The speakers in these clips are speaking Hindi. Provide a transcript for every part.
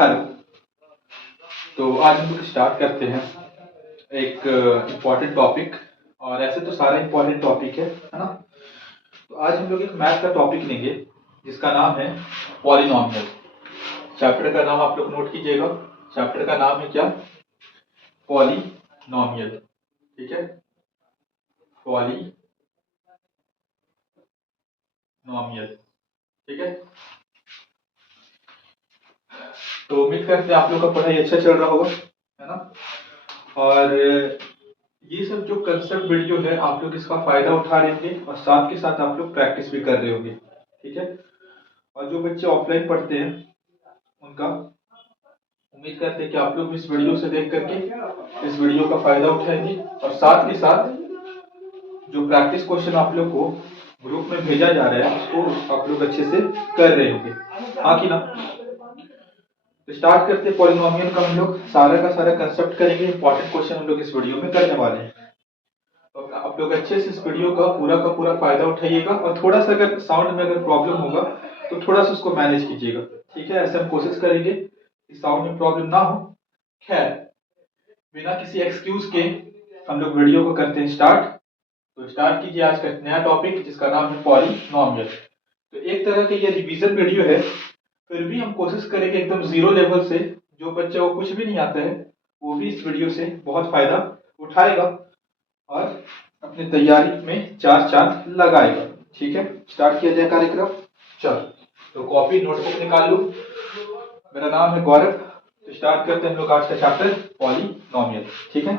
हेलो। तो आज हम लोग स्टार्ट करते हैं एक इम्पॉर्टेंट टॉपिक। और ऐसे तो सारा इम्पॉर्टेंट टॉपिक है ना। तो आज हम लोग एक मैथ का टॉपिक लेंगे जिसका नाम है पॉलिनॉमियल। चैप्टर का नाम आप लोग नोट कीजिएगा। चैप्टर का नाम है क्या? पॉलिनॉमियल। ठीक है, पॉलिनॉमियल। ठीक है, तो उम्मीद करते हैं आप लोग का पढ़ाई अच्छा चल रहा होगा, है ना। और ये सब जो कंसेप्ट वीडियो है आप लोग इसका फायदा उठा रहे होंगे और साथ के साथ आप लोग प्रैक्टिस भी कर रहे होंगे। ठीक है, और जो बच्चे ऑफलाइन पढ़ते हैं उनका उम्मीद करते हैं कि आप लोग इस वीडियो से देख करके इस वीडियो का फायदा उठाएंगे और साथ के साथ जो प्रैक्टिस क्वेश्चन आप लोग को ग्रुप में भेजा जा रहा है उसको आप लोग अच्छे से कर रहे होंगे, हाँ कि ना। तो स्टार्ट करते हैं पॉलिनोमियल का। हम लोग सारा का सारा कंसेप्ट करेंगे। इंपॉर्टेंट क्वेश्चन हम लोग इस वीडियो में करने वाले हैं। तो आप लोग अच्छे से इस वीडियो का पूरा फायदा उठाइएगा और थोड़ा सा अगर साउंड में अगर प्रॉब्लम होगा तो थोड़ा सा उसको मैनेज कीजिएगा। ठीक है, ऐसे हम कोशिश करेंगे कि साउंड में प्रॉब्लम ना हो। खैर, बिना किसी एक्सक्यूज के हम लोग वीडियो को करते हैं स्टार्ट। तो स्टार्ट कीजिए आज का नया टॉपिक जिसका नाम है पॉलिनोमियल। तो एक तरह का ये रिवीजन वीडियो है, फिर भी हम कोशिश करेंगे एकदम जीरो लेवल से। जो बच्चे को कुछ भी नहीं आता है वो भी इस वीडियो से बहुत फायदा उठाएगा और अपनी तैयारी में चार चांद लगाएगा। ठीक है, स्टार्ट किया जाए कार्यक्रम। चलो, तो कॉपी नोटबुक निकाल लो। मेरा नाम है गौरव। तो स्टार्ट करते हैं हम लोग आज का चैप्टर पॉलिनोमियल। ठीक है,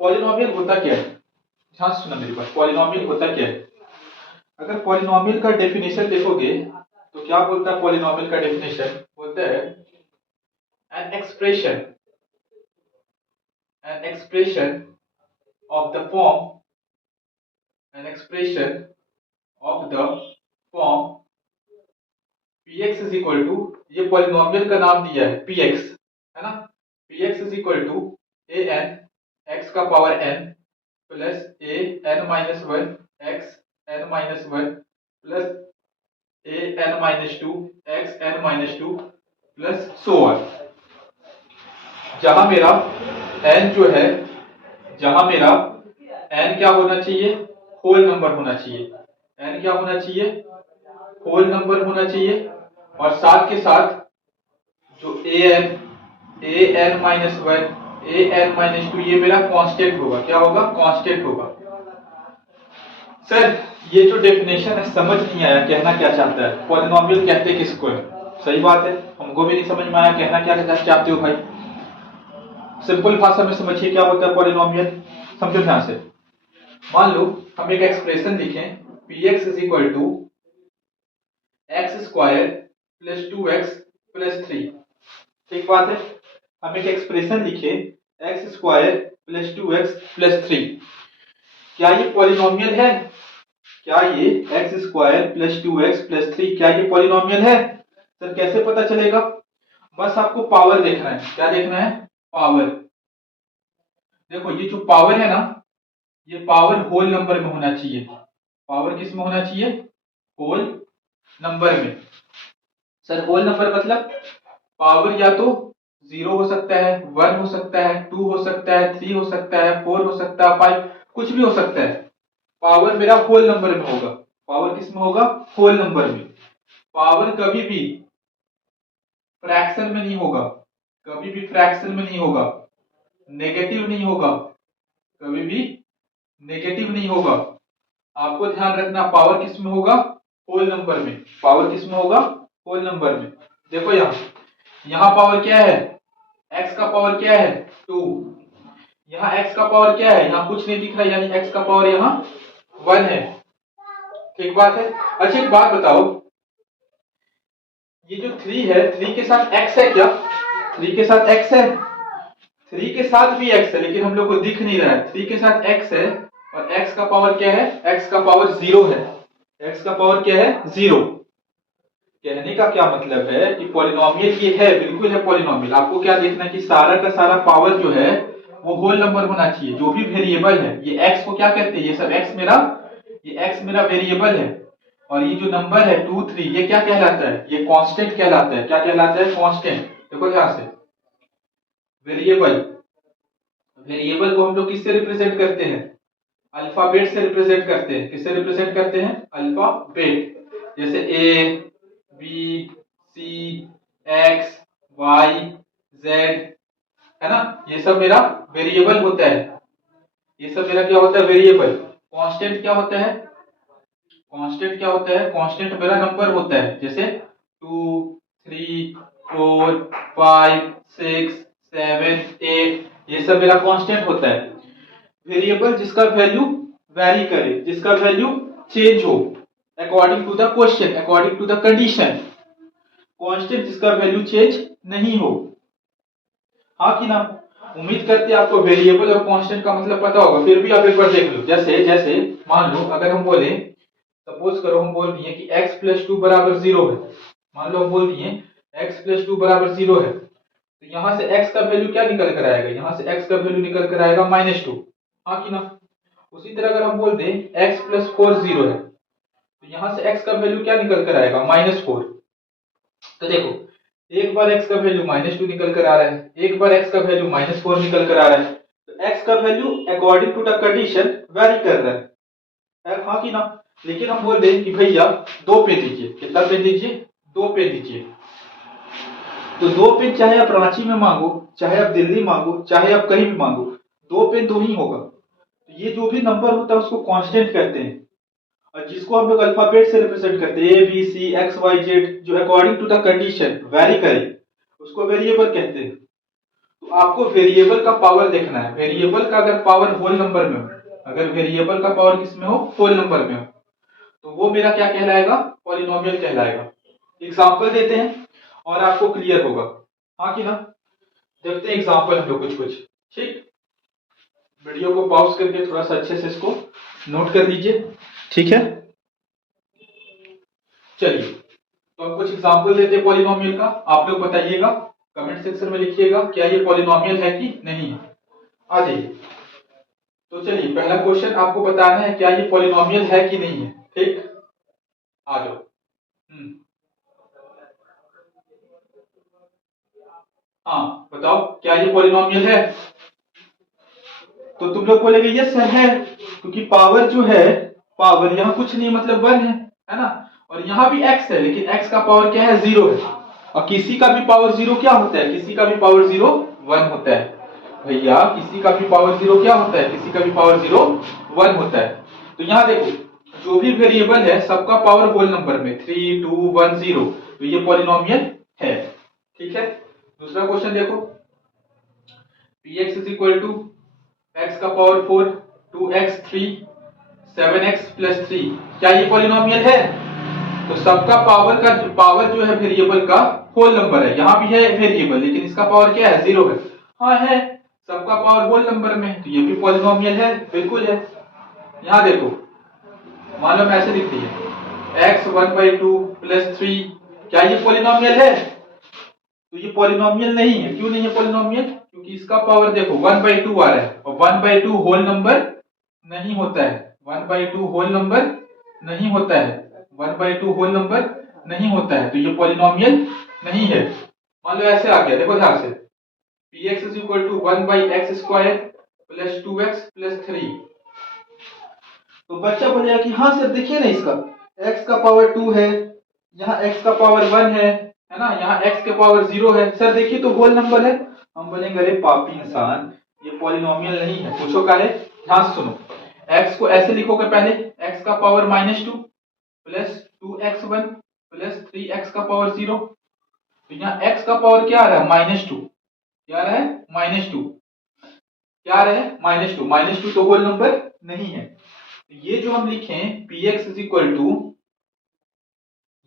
पॉलिनोमियल होता क्या है? ध्यान सुना मेरी बात। पॉलिनोमियल होता क्या है? अगर पॉलिनोमियल का डेफिनेशन देखोगे तो क्या बोलता है? पॉलिनोमियल का डेफिनेशन बोलता है an expression of the form an expression of the form px is equal to, ये पॉलिनोमियल का नाम दिया है px, है ना। px is equal to an x का power n plus a n minus one x n minus one plus a n minus two x n minus two plus so on. जहां मेरा n जो है, जहां मेरा n क्या होना चाहिए? होल नंबर होना चाहिए। n क्या होना चाहिए? होल नंबर होना चाहिए। और साथ के साथ जो an minus one an minus two ये मेरा कांस्टेंट होगा। क्या होगा? कांस्टेंट होगा। सर ये जो डेफिनेशन है समझ नहीं आया, कहना क्या चाहता है? पॉलिनोमियल कहते किसको है? सही बात है, हमको भी नहीं समझ में आया कहना क्या चाहते हो भाई। सिंपल भाषा में समझिए क्या होता है पॉलिनोमियल। समझो ध्यान से। मान लो हम एक एक्सप्रेशन लिखें px is equal to X square plus two X plus three. ठीक बात है, हम एक एक्सप्रेशन लिखे X square plus two X plus three. क्या ये पॉलिनोमियल है? क्या ये X square plus two X plus three क्या ये पॉलिनोमियल है? सर कैसे पता चलेगा? बस आपको पावर देखना है। क्या देखना है? पावर। देखो ये जो पावर है ना, ये पावर होल नंबर में होना चाहिए। पावर किस में होना चाहिए? होल नंबर में। सर होल नंबर मतलब पावर या तो जीरो हो सकता है, वन हो सकता है, टू हो सकता है, थ्री हो सकता है, फोर हो सकता है, फाइव, कुछ भी हो सकता है। पावर मेरा होल नंबर में होगा। पावर किस में होगा? होल नंबर में। पावर कभी भी फ्रैक्शन में नहीं होगा, कभी भी फ्रैक्शन में नहीं होगा, नेगेटिव नहीं होगा, कभी भी नेगेटिव नहीं होगा। आपको ध्यान रखना पावर किस में होगा? होल नंबर में। पावर किस में होगा? होल नंबर में। देखो यहां पावर क्या है? x का पावर क्या है? 2। यहाँ x का पावर क्या है? यहाँ कुछ नहीं दिख रहा, यानी x का पावर यहाँ 1 है। ठीक बात है। अच्छा एक बात बताओ, ये जो 3 है, 3 के साथ x है क्या? 3 के साथ x है, 3 के साथ भी x है, लेकिन हम लोग को दिख नहीं रहा है। 3 के साथ x है और x का पावर क्या है? x का पावर 0 है। x का पावर क्या है? 0। कहने का क्या मतलब है कि पॉलिनोमियल ये है, बिल्कुल है पॉलिनोमियल। आपको क्या देखना है कि सारा का सारा पावर जो है वो होल नंबर होना चाहिए। जो भी वेरिएबल है, ये x को क्या कहते हैं? ये सब x मेरा, ये x मेरा वेरिएबल है और ये जो नंबर है 2 3 ये क्या कहलाता है, ये कांस्टेंट कहलाता है। क्या कहलाता है, कांस्टेंट। देखो ध्यान से, वेरिएबल, वेरिएबल को हम लोग किससे रिप्रेजेंट करते हैं, अल्फाबेट से रिप्रेजेंट करते हैं। किससे रिप्रेजेंट करते हैं, अल्फाबेट। जैसे A B C X Y Z, है ना, ये सब मेरा वेरिएबल होता है। ये सब मेरा क्या होता है, वेरिएबल। कांस्टेंट क्या होता है, कांस्टेंट क्या होता है, कांस्टेंट मेरा नंबर होता है। जैसे 2 3 4 5 6 7 8, ये सब मेरा कांस्टेंट होता है। वेरिएबल जिसका वैल्यू वैरी करे, जिसका वैल्यू चेंज हो according to the question, according to the condition. Constant जिसका वैल्यू चेंज नहीं हो। हाँ कि ना, उम्मीद करते हैं आपको वेरिएबल और कांस्टेंट का मतलब पता होगा, फिर भी आप एक बार देख लो। जैसे जैसे मान लो अगर हम बोले, सपोज करो हम बोल दिए कि x प्लस 2 बराबर 0 है। मान लो हम बोल दिए x प्लस 2 बराबर 0 है, तो यहां से x का वैल्यू क्या निकल कर आएगा, यहां से x का वैल्यू निकल कर आएगा -2। हाँ कि ना। उसी तरह अगर हम बोल दें x प्लस 4 0 है, तो यहां से x का वैल्यू क्या निकल कर आएगा, -4। तो देखो, एक बार x का वैल्यू -2 निकल कर आ रहा है, एक बार x का वैल्यू -4 निकल कर आ रहा है। तो x का value according to the condition vary कर रहा है। हाँ कि ना। लेकिन हम बोल दें कि भैया 2 पेन दीजिए, कितना पेन दीजिए, 2 पेन दीजिए। तो 2 पेन चाहे आप रांची में मांगो, चाहे आप दिल्ली मांगो, चाहे आप कहीं भी मांगो, 2 पेन 2 ही होगा। तो ये जो भी नंबर होता है उसको कांस्टेंट कहते हैं, और जिसको हम लोग अल्फाबेट से रिप्रेजेंट करते हैं, A B C X Y Z, जो according to the condition vary करे, उसको वेरिएबल कहते हैं। तो आपको वेरिएबल का पावर देखना है। वेरिएबल का अगर पावर होल नंबर में हो, अगर वेरिएबल का पावर किस में हो, होल नंबर में हो, तो वो मेरा क्या कहलाएगा, पॉलिनोमियल कहलाएगा। एग्जांपल देते हैं और आपको क्लियर होगा। हाँ कि ना। देखते हैं एग्जांपल हम लोग कुछ कुछ। ठीक, वीडियो को पॉज करके थोड़ा सा अच्छे से इसको नोट कर लीजिए। ठीक है, चलिए तो हम कुछ एग्जांपल देते हैं पॉलिनोमियल का। आप लोग बताइएगा, कमेंट सेक्शन में लिखिएगा क्या ये पॉलिनोमियल है कि नहीं है। आ जाइए। तो चलिए, पहला क्वेश्चन आपको बताना है क्या ये पॉलिनोमियल है कि नहीं है। ठीक, आ जाओ। हाँ बताओ, क्या ये पॉलिनोमियल है। तो तुम लोग बोलेगे यस है, क्योंकि पावर जो है, पावर यहाँ कुछ नहीं मतलब 1 है ना। और यहाँ भी x है, लेकिन x का पावर क्या है, 0 है। और किसी का भी पावर 0 क्या होता है, किसी का भी पावर 0 1 होता है। भैया किसी का भी पावर 0 क्या होता है, किसी का भी पावर 0 1 होता है। तो यहाँ देखो, जो भी वेरिएबल है सबका पावर होल नंबर में 3 2 1 0, तो ये पॉलिनोमियल है। ठीक है, दूसरा क्वेश्चन देखो, px is equal to x का पावर 4 2x 3 7x प्लस 3, क्या ये पॉलिनोमियल है। तो सबका पावर जो है वेरिएबल का होल नंबर है। यहाँ भी है वेरिएबल, लेकिन इसका पावर क्या है, 0 है। हाँ है, सबका पावर होल नंबर में, तो ये भी पॉलिनोमियल है, बिल्कुल है। यहाँ देखो, मान लो मैं ऐसे लिख दिए x 1/2 प्लस 3, क्या ये पॉलिनोमियल है। तो ये पॉलिनोमियल नहीं है। क्यों नहीं है पॉलिनोमियल, क्योंकि इसका पावर देखो 1/2 आ रहा है, और 1/2 होल नंबर नहीं होता है। 1/2 होल नंबर नहीं होता है, 1/2 होल नंबर नहीं होता है, तो ये पॉलिनोमियल नहीं है। मान लो ऐसे आ गया, देखो ध्यान से, px is equal to 1/x square plus 2x plus 3। तो बच्चा बोलेगा कि हाँ सर देखिए ना, इसका x का पावर 2 है, यहाँ x का पावर 1 है ना, यहाँ x के पावर 0 है, सर देखिए तो होल नंबर है। हम बोलेंगे अरे पापी इंसान, ये पॉलिनोमियल नहीं है। पूछो का है, ध्यान से सुनो। x को ऐसे लिखोगे, पहले x का power -2 plus 2x1 plus 3x का पावर 0। तो यहाँ x का पावर क्या आ रहा है, -2। क्या आ रहा है, -2। क्या आ रहा है, -2। तो होल नंबर नहीं है। ये जो हम लिखें px इज इक्वल टू,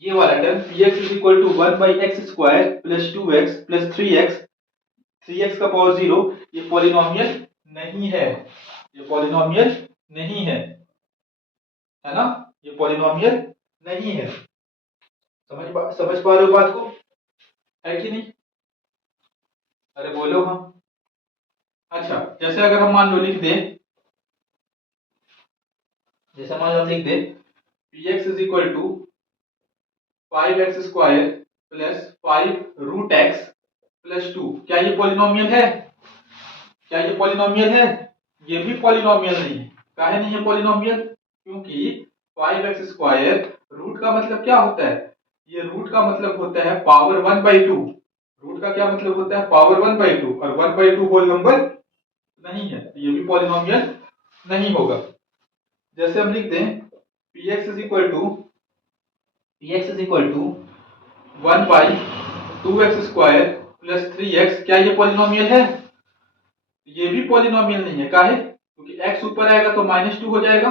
ये वाला term px is equal to 1/x square plus 2x plus 3x का पावर 0, ये पॉलिनोमियल नहीं है। ये पॉलिनोमियल नहीं है ना, ये पॉलिनोमियल नहीं है। समझ पा रहे हो बात को, है कि नहीं। अरे बोलो हाँ। अच्छा, जैसे अगर हम मान लो लिख दे, जैसे मान लो हम लिख दे px is equal to 5x² plus 5√x plus 2, क्या ये पॉलिनोमियल है? क्या ये पॉलिनोमियल है? ये भी पॉलिनोमियल नहीं है। काहे नहीं है पॉलिनोमियल? क्योंकि 5x² रूट का मतलब क्या होता है? ये रूट का मतलब होता है पावर 1/2। रूट का क्या मतलब होता है? पावर 1/2, और 1/2 होल नंबर नहीं है, तो ये भी पॉलिनोमियल नहीं होगा। जैसे हम लिख दें px is equal to 1/2x² plus 3x, क्या ये पॉलिनोमियल है? ये भी पॉलिनोमियल नहीं है। काहे? क्योंकि x ऊपर आएगा तो -2 हो जाएगा,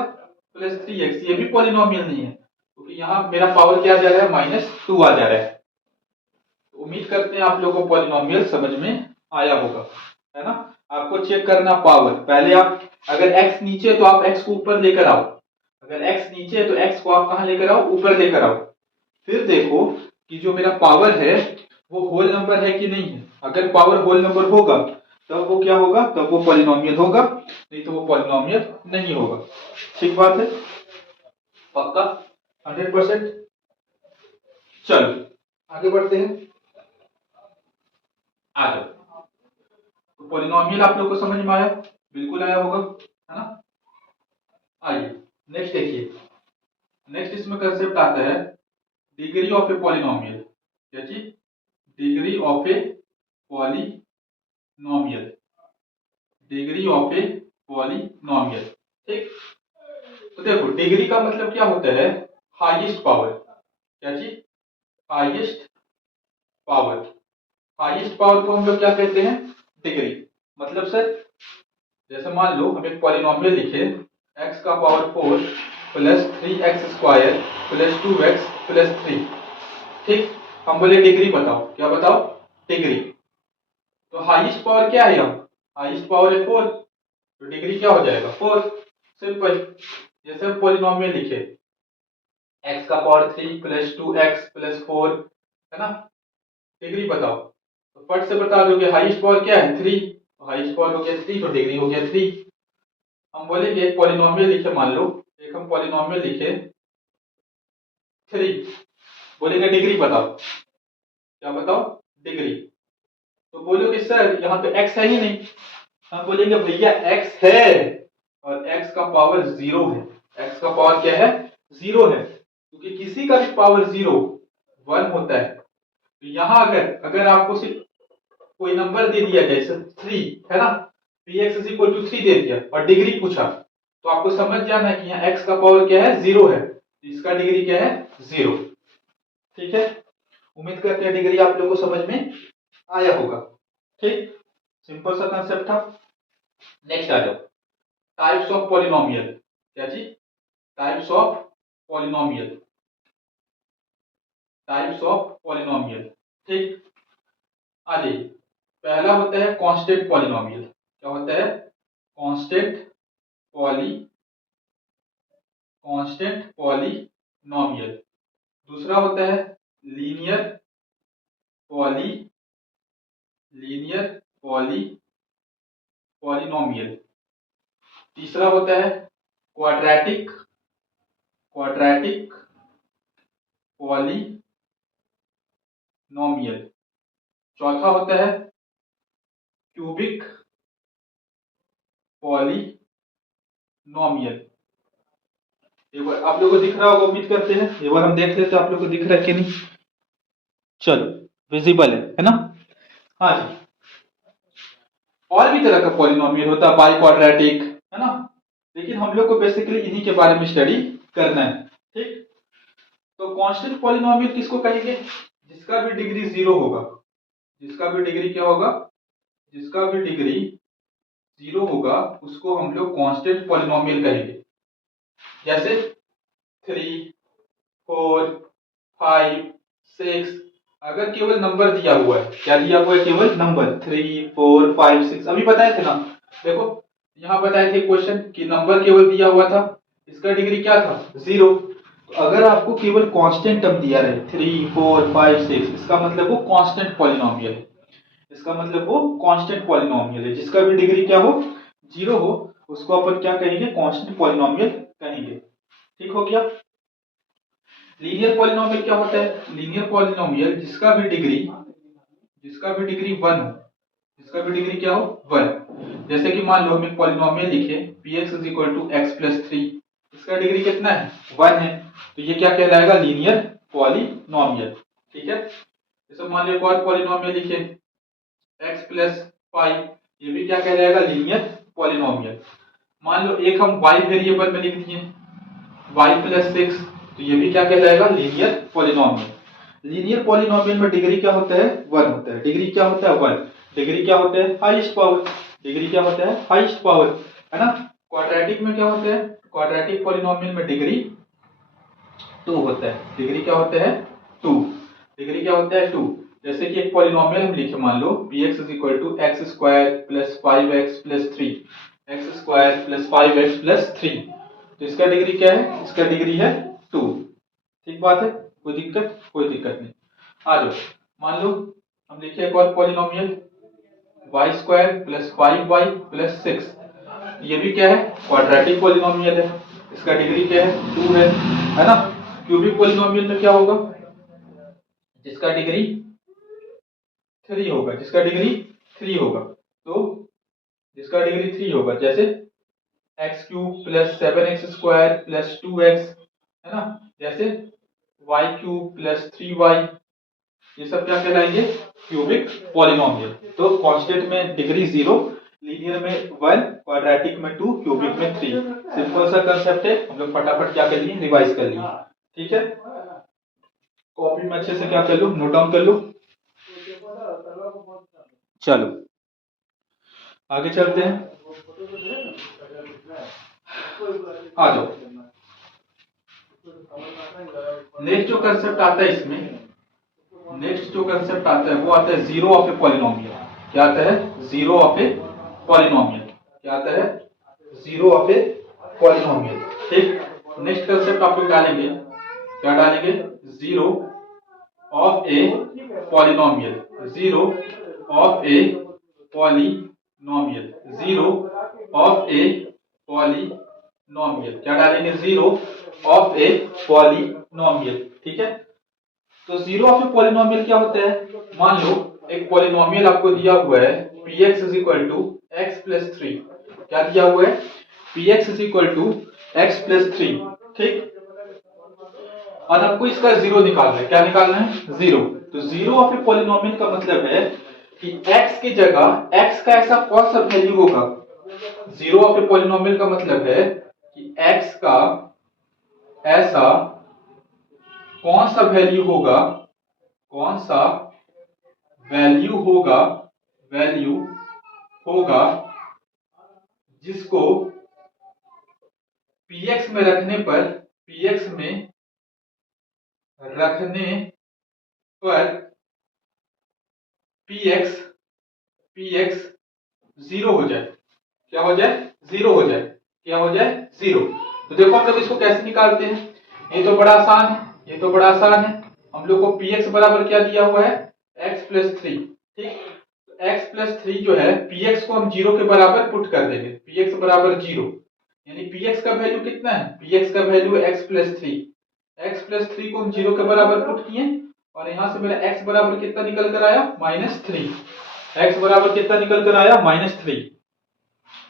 प्लस 3x, ये भी पॉलिनोमियल नहीं है क्योंकि यहाँ मेरा पावर क्या जा रहा है? -2 आ जा रहा है। उम्मीद करते हैं आप लोगों को पॉलिनोमियल समझ में आया होगा, है ना। आपको चेक करना पावर, पहले आप अगर x नीचे है तो आप x को ऊपर लेकर आओ, अगर x नीचे है तो x को आप कहां लेकर आओ? ऊपर लेकर आओ। फिर देखो कि जो मेरा पावर है वो होल नंबर है कि नहीं है। अगर पावर होल नंबर होगा तब वो क्या होगा? तब वो पॉलिनोमियल होगा, नहीं तो वो पॉलिनोमियल नहीं होगा। ठीक बात है? पक्का? 100%? चलो आगे बढ़ते हैं। आ जाओ। तो पॉलिनोमियल आप लोग को समझ में आया? बिल्कुल आया होगा, है ना। आइए नेक्स्ट देखिए। नेक्स्ट इसमें कंसेप्ट आता है डिग्री ऑफ ए पॉलिनोमियल। क्या चीज? Degree of a polynomial. Degree of a polynomial. ठीक। तो देखो डिग्री का मतलब क्या होता है? Highest power. क्या चीज? Highest power. हाईएस्ट पावर को हम लोग क्या कहते हैं? डिग्री। मतलब सर जैसे मान लो हम एक पॉलिनोमियल लिखे x का power 4 plus 3x² plus 2x plus 3। ठीक। हम बोले डिग्री बताओ। क्या बताओ? डिग्री। तो हाईएस्ट पावर क्या है? हम हाईएस्ट पावर है 4, तो डिग्री क्या हो जाएगा? 4। सिंपल। जैसे हम पॉलिनोमियल लिखे x का पावर 3 प्लस 2x प्लस 4, है ना। डिग्री बताओ, तो फट से बता दोगे हाईएस्ट पावर क्या है? 3, तो हाईएस्ट पावर हो गया 3, तो डिग्री हो गया 3। हम बोलेंगे एक पॉलिनोमियल लिखे, मान लो एक हम पॉलिनोमियल लिखे 3, बोलेंगे डिग्री बताओ। क्या बताओ? डिग्री। तो बोलोगे सर यहाँ पे x है ही नहीं। हम बोलेंगे भैया x है, और x का पावर 0 है। x का पावर क्या है? 0 है, क्योंकि किसी का भी पावर 0 1 होता है। तो यहाँ अगर अगर आपको सिर्फ कोई नंबर दे दिया जैसे 3, है ना, px इज इक्वल टू 3 दे दिया और डिग्री पूछा, तो आपको समझ जाना है कि यहाँ x का पावर क्या है? 0 है, इसका डिग्री क्या है? 0। ठीक है। उम्मीद करते हैं डिग्री आप लोगों को समझ में आया होगा। ठीक। सिंपल सा कंसेप्ट था। नेक्स्ट आ जाओ, टाइप्स ऑफ पॉलिनोमियल। क्या चीज? Types of polynomial. Types of polynomial. ठीक। आ जाइए। पहला होता है कांस्टेंट पॉलिनोमियल। क्या होता है? Constant polynomial. दूसरा होता है लीनियर पॉलिनोमियल। तीसरा होता है क्वाड्रेटिक पॉलिनोमियल। चौथा होता है क्यूबिक पॉलिनोमियल। एक बार आप लोगों को दिख रहा होगा, उम्मीद करते हैं। एक बार हम देख लेते हैं आप लोगों को दिख रहा है कि नहीं। चलो विजिबल है ना। हाँ जी। और भी तरह का पॉलिनोमियल होता है, बाई क्वाड्रेटिक, है ना। लेकिन हम लोग को बेसिकली इन्हीं के बारे में स्टडी करना है। ठीक। तो कांस्टेंट पॉलिनोमियल किसको कहेंगे? जिसका भी डिग्री 0 होगा। जिसका भी डिग्री क्या होगा? जिसका भी डिग्री 0 होगा उसको हम लोग कांस्टेंट पॉलिनोमियल कहेंगे। जैसे 3, 4, 5, 6, अगर केवल नंबर दिया हुआ है। क्या दिया हुआ है? केवल नंबर 3, 4, 5, 6 अभी बताए थे ना। देखो यहाँ बताए थे क्वेश्चन कि नंबर केवल दिया हुआ था, इसका डिग्री क्या था? 0। तो अगर आपको केवल कांस्टेंट टर्म दिया रहे 3, 4, 5, 6, इसका मतलब वो कांस्टेंट पॉलिनोमियल है। इसका मतलब वो कांस्टेंट पॉलिनोमियल है। जिसका भी डिग्री क्या हो? 0 हो, उसको अपन क्या कहेंगे? कांस्टेंट पॉलिनोमियल कहेंगे। ठीक हो गया। लीनियर पॉलिनोमियल क्या होता है? लीनियर पॉलिनोमियल जिसका भी डिग्री 1 हो, जिसका भी डिग्री क्या हो 1। जैसे कि मान लो हम एक पॉलिनोमियल लिखे px = x+3, इसका डिग्री कितना है 1 है, तो ये क्या कहलाएगा? Linear polynomial. ठीक है। जैसे मान लो एक और पॉलिनोमियल लिखे x+5, ये भी क्या कहलाएगा? Linear polynomial. मान लो एक हम y वेरिएबल में लिख दिए y+6, तो ये भी क्या कहलाएगा? Linear polynomial. लीनियर पॉलिनोमियल में डिग्री क्या होता है? 1 होता है। डिग्री क्या होता है? 1। डिग्री क्या होता है? Highest power. डिग्री क्या होता है? हाईएस्ट पावर, है ना। क्वाड्रेटिक में क्या होता है? क्वाड्रेटिक पॉलिनोमियल में डिग्री 2 होता है। डिग्री क्या होता है? 2। डिग्री क्या होता है? 2। जैसे कि एक पॉलिनोमियल हम लिखे, मान लो px = x² + 5x + 3, x² + 5x + 3, तो इसका डिग्री क्या है? इसका डिग्री है 2। ठीक बात है, कोई दिक्कत? कोई दिक्कत नहीं। आ जाओ, मान लो हम लिखे एक और पॉलिनोमियल y² + 5y + 6, ये भी क्या है? क्वाड्रेटिक पॉलिनोमियल है। इसका डिग्री क्या है? 2 है ना। क्यूबिक पॉलिनोमियल में क्या होगा? जिसका डिग्री 3 होगा, जिसका डिग्री 3 होगा, तो जिसका डिग्री 3 होगा, जैसे x³ + 7x² + 2x, है ना। जैसे y³ + 3y, ये सब क्या कहलाएंगे? Cubic polynomial. तो कांस्टेंट में डिग्री 0, लीनियर में 1, क्वाड्रेटिक में 2, क्यूबिक में 3। सिंपल सा कंसेप्ट है, हम लोग फटाफट क्या कर लिए? रिवाइज कर लिए। ठीक है, कॉपी में अच्छे से क्या कर लो? नोट डाउन कर लो। चलो आगे चलते हैं, आ जाओ। नेक्स्ट जो कंसेप्ट आता है इसमें, नेक्स्ट जो कंसेप्ट आता है वो आता है जीरो ऑफ ए पॉलिनोमियल। क्या आता है? Zero of a polynomial. क्या आता है? Zero of a polynomial. ठीक, नेक्स्ट कंसेप्ट आप लोग डालेंगे, क्या डालेंगे? Zero of a polynomial. Zero of a polynomial. Zero of a polynomial. क्या डालेंगे? Zero of a polynomial. ठीक है, तो जीरो ऑफ ए पॉलिनोमियल क्या होता है? मान लो एक पॉलिनोमियल आपको दिया हुआ है px = x+3। क्या दिया हुआ है? px = x+3। ठीक, और आपको इसका जीरो निकालना है। क्या निकालना है? जीरो। तो जीरो ऑफ ए पॉलिनोमियल का मतलब है कि x की जगह x का ऐसा कौन सा वैल्यू होगा? जीरो ऑफ ए पॉलिनोमियल का मतलब है कि x का ऐसा कौन सा वैल्यू होगा, कौन सा वैल्यू होगा, वैल्यू होगा जिसको px में रखने पर, px में रखने पर px जीरो हो जाए। क्या हो जाए? जीरो हो जाए। क्या हो जाए? जीरो। तो देखो हम लोग इसको कैसे निकालते हैं? ये तो बड़ा आसान है, ये तो बड़ा आसान है। हम लोग को px बराबर क्या दिया हुआ है? x+3। ठीक, x+3 जो है, px को हम जीरो के बराबर पुट कर देंगे। px बराबर जीरो, यानी px का वैल्यू कितना है? px का वैल्यू है x+3। x+3 को हम जीरो के बराबर पुट किए, और यहां से मेरा x बराबर कितना निकल कर आया? -3। x बराबर कितना निकल कर आया? -3।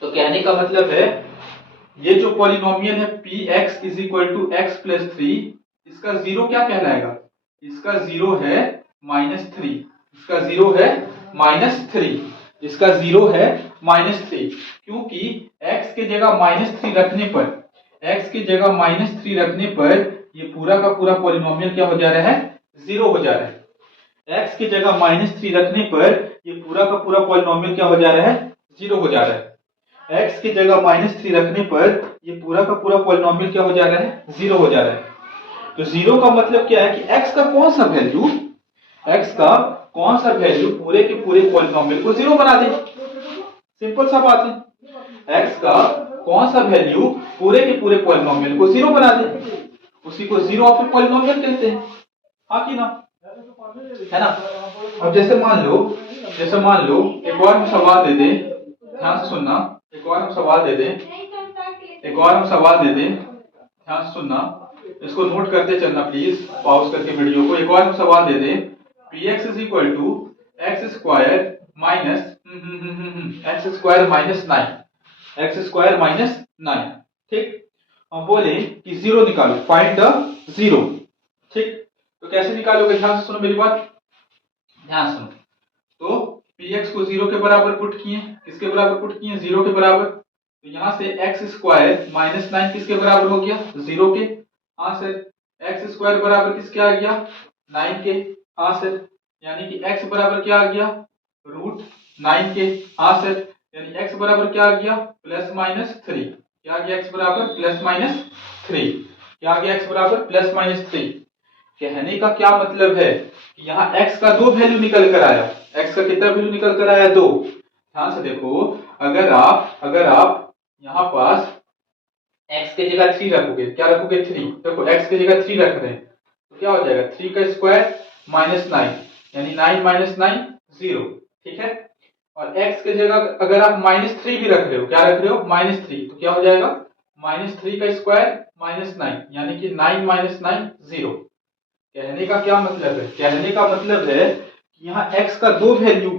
तो कहने का मतलब है ये जो पॉलिनोमियल है px = x+3, इसका जीरो क्या कहलाएगा? इसका जीरो है -3। इसका जीरो है -3। इसका जीरो है -3, क्योंकि x की जगह -3 रखने पर, x की जगह -3 रखने पर ये पूरा का पूरा पॉलिनोमियल क्या हो जा रहा है? जीरो हो जा रहा है। x की जगह -3 रखने पर ये पूरा का पूरा पॉलिनोमियल क्या हो जा रहा है? जीरो हो जा रहा है। x की जगह -3 रखने पर ये पूरा का पूरा पॉलिनोमियल क्या हो जा रहा है? जीरो हो जा रहा है। तो जीरो का मतलब क्या है कि x का कौन सा वैल्यू, x का कौन सा वैल्यू पूरे के पूरे पॉलिनोमियल को जीरो बना दे। सिंपल सा बात है, x का कौन सा वैल्यू पूरे के पूरे पॉलिनोमियल को जीरो बना दे, उसी को जीरो ऑफ ए पॉलिनोमियल कहते हैं। हाँ कि ना, है ना। अब जैसे मान लो एक और हम सवाल दे दें, ध्यान से सुनना। एक और हम सवाल दे दें, ध्यान से सुनना। इसको नोट करते चलना प्लीज, पॉज करके वीडियो को। एक और हम सवाल दे दें, P X is equal to X square minus X square minus 9, X square minus 9। ठीक, हम बोले कि जीरो निकालो, फाइंड द जीरो। ठीक, तो कैसे निकालोगे, ध्यान से सुनो मेरी बात, ध्यान सुनो। तो px को जीरो के बराबर पुट किए, किसके बराबर पुट किए, जीरो के बराबर। तो यहां से एक्स स्क्वायर माइनस 9 किसके बराबर हो गया, जीरो के। हाँ सर, एक्स स्क्वायर बराबर किसके आ गया, 9 के। हाँ सर, यानी कि x बराबर क्या आ गया, रूट 9 के। हाँ सर, यानी x बराबर क्या आ गया, प्लस माइनस 3। क्या आ गया, x बराबर प्लस माइनस 3। क्या आ गया, x बराबर प्लस माइनस 3। कहने का क्या मतलब है कि यहाँ x का दो वैल्यू निकल कर आया। x का कितना वैल्यू निकल कर आया, दो। ध्यान से देखो, अगर आप यहाँ पास x के जगह 3 रखोगे, क्या रखोगे, 3। देखो x के जगह 3 रख रहे हैं तो क्या हो जाएगा, 3 का स्क्वायर माइनस 9, यानी 9 माइनस 9 0। ठीक है, और x के जगह अगर आप माइनस 3 भी रख रहे हो, क्या रख रहे हो, माइनस 3, तो क्या हो जाएगा, माइनस 3 का स्क्वायर माइनस 9, यानी कि 9 माइनस 9 0। कहने का क्या मतलब है, कहने का मतलब है कि यहाँ x का दो वैल्यू,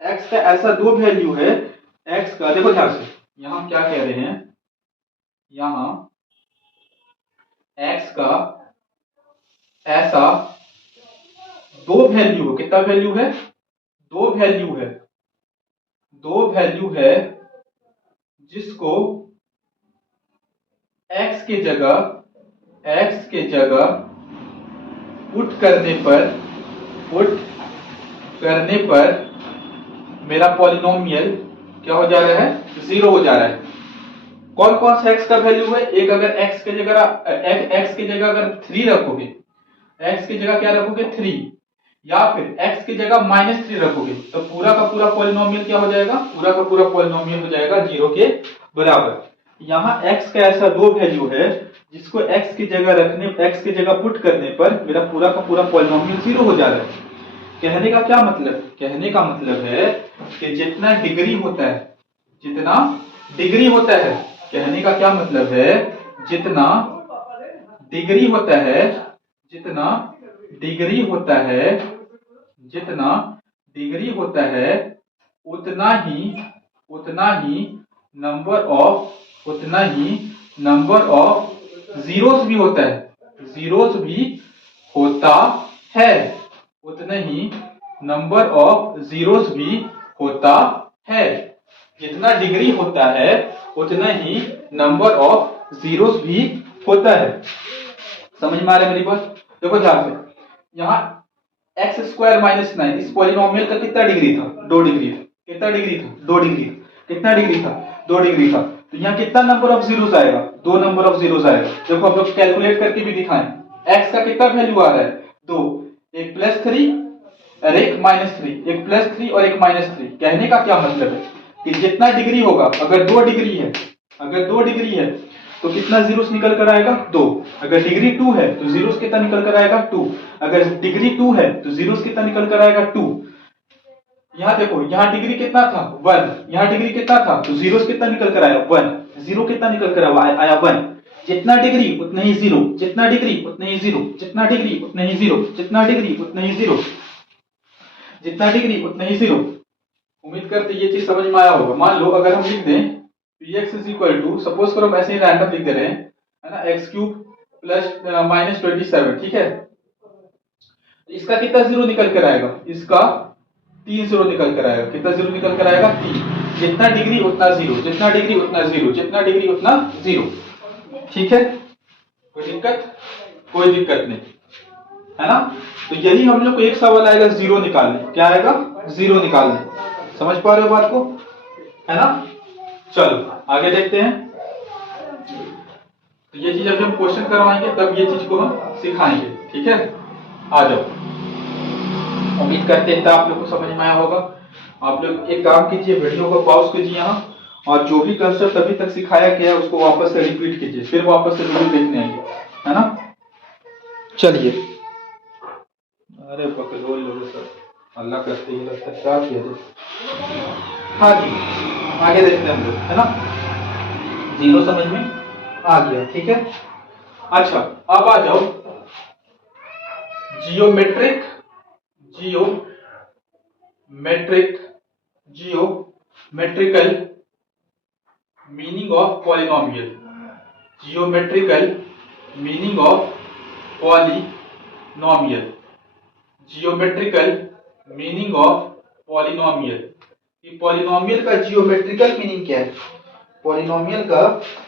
x का ऐसा दो वैल्यू है, x का देखो ध्यान से, यहाँ हम क्या कह रहे हैं, यहाँ x का ऐसा दो वैल्यू है, कितना वैल्यू है, दो वैल्यू है, दो वैल्यू है, जिसको x के जगह पुट करने पर मेरा पॉलिनोमियल क्या हो जा रहा है, जीरो हो जा रहा है। कौन कौन सा x का वैल्यू है, एक अगर x के जगह अगर 3 रखोगे, x की जगह क्या रखोगे, 3, या फिर x की जगह माइनस 3 रखोगे, तो पूरा का पूरा पॉलिनोमियल क्या हो जाएगा, पूरा का पूरा पॉलिनोमियल हो जाएगा जीरो के बराबर। यहाँ x का ऐसा दो वैल्यू है जिसको x की जगह पुट करने पर मेरा पूरा का पूरा पॉलिनोमियल जीरो हो जा रहा है। कहने का क्या मतलब, कहने का मतलब है कि जितना डिग्री होता है, जितना डिग्री होता है, कहने का क्या मतलब है, जितना डिग्री होता है, जितना डिग्री होता है, जितना डिग्री होता है, उतना ही नंबर ऑफ जीरोस भी होता है, जीरोस भी होता है, उतना ही नंबर ऑफ जीरोस भी होता है। जितना डिग्री होता है उतना ही नंबर ऑफ जीरोस भी होता है। समझ में आ रहा है मेरी बात, देखो ध्यान से, यहाँ एक्स स्क्वायर माइनस 9 इस पॉलिनोमियल का कितना डिग्री था, 2 डिग्री था। कितना डिग्री था, 2 डिग्री। कितना डिग्री था, 2 डिग्री था। तो यहाँ कितना नंबर ऑफ जीरोस आएगा, 2 नंबर ऑफ जीरोस आएगा। देखो हम लोग कैलकुलेट करके भी दिखाएं, एक्स का कितना वैल्यू आ रहा है, 2, एक प्लस 3 और एक माइनस 3, एक प्लस 3 और एक माइनस 3। कहने का क्या मतलब है कि जितना डिग्री होगा, अगर 2 डिग्री है, अगर 2 डिग्री है तो कितना जीरोस निकल कर आएगा, 2। अगर डिग्री 2 है तो जीरोस कितना निकल कर आएगा, 2। अगर डिग्री 2 है तो जीरोस कितना निकल कर आएगा, 2। यहाँ देखो, यहाँ डिग्री कितना था, 1, यहाँ डिग्री कितना था, तो जीरोस कितना निकल कर आया, 1। जीरो कितना निकल कर आया, 1। जितना डिग्री उतना ही जीरो, जितना डिग्री उतना ही जीरो, जितना डिग्री उतना ही जीरो, जितना डिग्री उतना ही जीरो, जितना डिग्री उतना ही जीरो। उम्मीद करते ये चीज समझ में आया होगा। मान लो अगर हम लिख दें px is equal to, suppose करो हम ऐसे ही रैंडम लिख दे रहे हैं, है ना, x क्यूब प्लस माइनस 27। ठीक है, इसका कितना जीरो निकल कर आएगा, इसका 3 जीरो निकल कर आएगा। कितना जीरो निकल कर आएगा, 3। जितना डिग्री उतना जीरो, जितना डिग्री उतना जीरो, जितना डिग्री उतना जीरो। ठीक है, कोई दिक्कत, कोई दिक्कत नहीं, है ना। तो यही हम लोग को एक सवाल आएगा, जीरो निकालने। क्या आएगा, जीरो निकालने। समझ पा रहे हो बात को, है ना। चलो आगे देखते हैं। तो ये चीज अभी हम क्वेश्चन करवाएंगे तब ये चीज को हम सिखाएंगे। ठीक है, आ जाओ। उम्मीद करते हैं आप लोग को समझ में आया होगा। आप लोग एक काम कीजिए, वीडियो को पॉज कीजिए यहाँ, और जो भी कंसेप्ट अभी तक सिखाया गया है उसको वापस से रिपीट कीजिए, फिर वापस से वीडियो देखने आएंगे, है ना। चलिए, अरे पकड़ो लोग सर, अल्लाह करते ही लगता है, क्या किया जाए। हाँ जी, आगे देखते हैं हम लोग, है ना। जीरो समझ में आ गया, ठीक है। अच्छा, अब आ जाओ geometric geometric geometrical meaning of polynomial. Geometrical meaning of polynomial. Geometrical meaning of polynomial. कि पॉलिनोमियल का जियोमेट्रिकल मीनिंग क्या है? पॉलिनोमियल का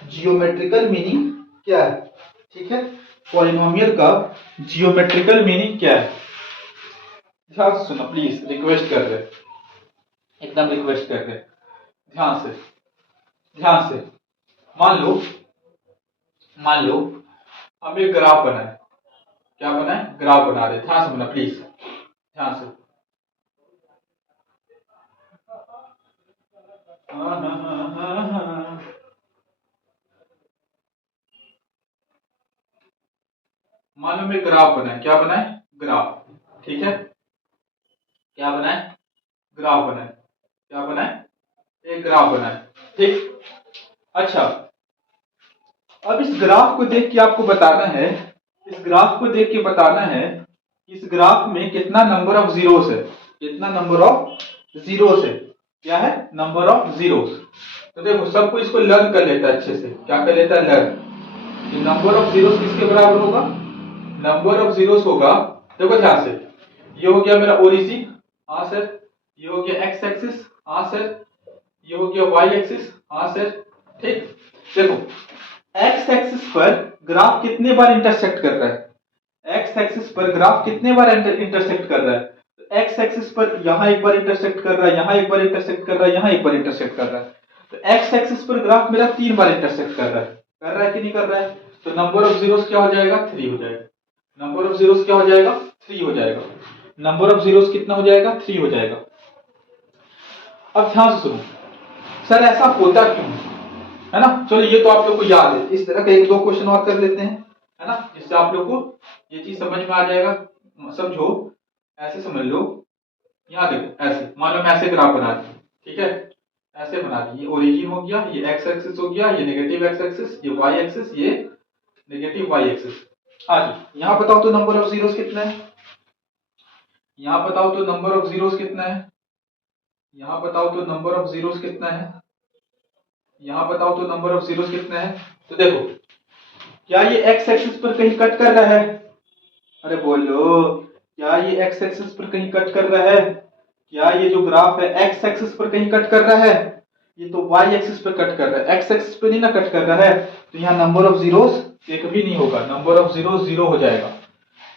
जियोमेट्रिकल मीनिंग क्या है? ठीक है, पॉलिनोमियल का जियोमेट्रिकल मीनिंग क्या है? ध्यान से सुनो प्लीज, रिक्वेस्ट कर रहे, एकदम रिक्वेस्ट कर रहे, ध्यान से ध्यान से। मान लो हम एक ग्राफ बनाए। क्या बनाए? ग्राफ बना रहे। ध्यान से सुनना प्लीज, ध्यान से। मान लो मैं ग्राफ बनाए। क्या बनाए? ग्राफ। ठीक है, क्या बनाए? ग्राफ बनाए। क्या बनाए? एक ग्राफ बनाए। ठीक। अच्छा, अब इस ग्राफ को देख के आपको बताना है, इस ग्राफ को देख के बताना है इस ग्राफ में कितना नंबर ऑफ जीरोस है। कितना नंबर ऑफ जीरोस है? क्या है? Number of zeros. तो देखो, सबको इसको लर्न कर लेता है अच्छे से। क्या कर लेता है? लर्न। ये नंबर ऑफ जीरोस किसके बराबर होगा? नंबर ऑफ जीरोस होगा, देखो ध्यान से, ये हो गया मेरा ओरिजिन। हाँ सर। ये हो गया एक्स एक्सिस। हाँ सर। ये हो गया वाई एक्सिस। हाँ सर। ठीक। देखो, एक्स एक्सिस पर ग्राफ कितने बार इंटरसेक्ट कर रहा है? एक्स एक्सिस पर ग्राफ कितने बार इंटरसेक्ट कर रहा है? तो एक्स एक्सिस पर यहां एक बार इंटरसेक्ट कर रहा है, यहां एक बार इंटरसेक्ट कर रहा है, यहां एक बार इंटरसेक्ट कर रहा है। तो एक्स एक्सिस पर ग्राफ मेरा 3 बार इंटरसेक्ट कर रहा है। कर रहा है कि नहीं कर रहा है? तो नंबर ऑफ जीरोस क्या हो जाएगा? 3 हो जाएगा। नंबर ऑफ जीरोस क्या हो जाएगा? 3 हो जाएगा। नंबर ऑफ जीरोस कितना हो जाएगा? 3 हो जाएगा। अब ध्यान से सुनो, सर ऐसा होता क्यों है ना? चलो ये तो आप लोग को याद है। इस तरह का एक दो क्वेश्चन और कर लेते हैं, है ना, जिससे आप लोग को ये चीज समझ में आ जाएगा। समझो, ऐसे समझ लो। यहाँ देखो, ऐसे मान लो मैं ऐसे ग्राफ बना दी। ठीक है, ऐसे बना दी। ये ओरिजिन हो गया, ये एक्स एक्सिस हो गया, ये नेगेटिव एक्स एक्सिस, ये वाई एक्सिस, ये नेगेटिव वाई एक्सिस। हाँ जी, यहाँ बताओ तो नंबर ऑफ जीरोस कितना है? यहाँ बताओ तो नंबर ऑफ जीरोस कितना है? यहाँ बताओ तो नंबर ऑफ जीरोस कितना है? यहाँ बताओ तो नंबर ऑफ जीरोस कितना है? तो देखो, क्या ये एक्स एक्सिस पर कहीं कट कर रहा है? अरे बोलो, क्या ये एक्स एक्सिस पर कहीं कट कर रहा है? क्या ये जो ग्राफ है एक्स एक्सिस पर कहीं कट कर रहा है? ये तो वाई एक्सिस पर कट कर रहा है, एक्स एक्सिस पर नहीं ना कट कर रहा है। तो यहाँ नंबर ऑफ जीरोस एक भी नहीं होगा, नंबर ऑफ जीरोस 0 हो जाएगा।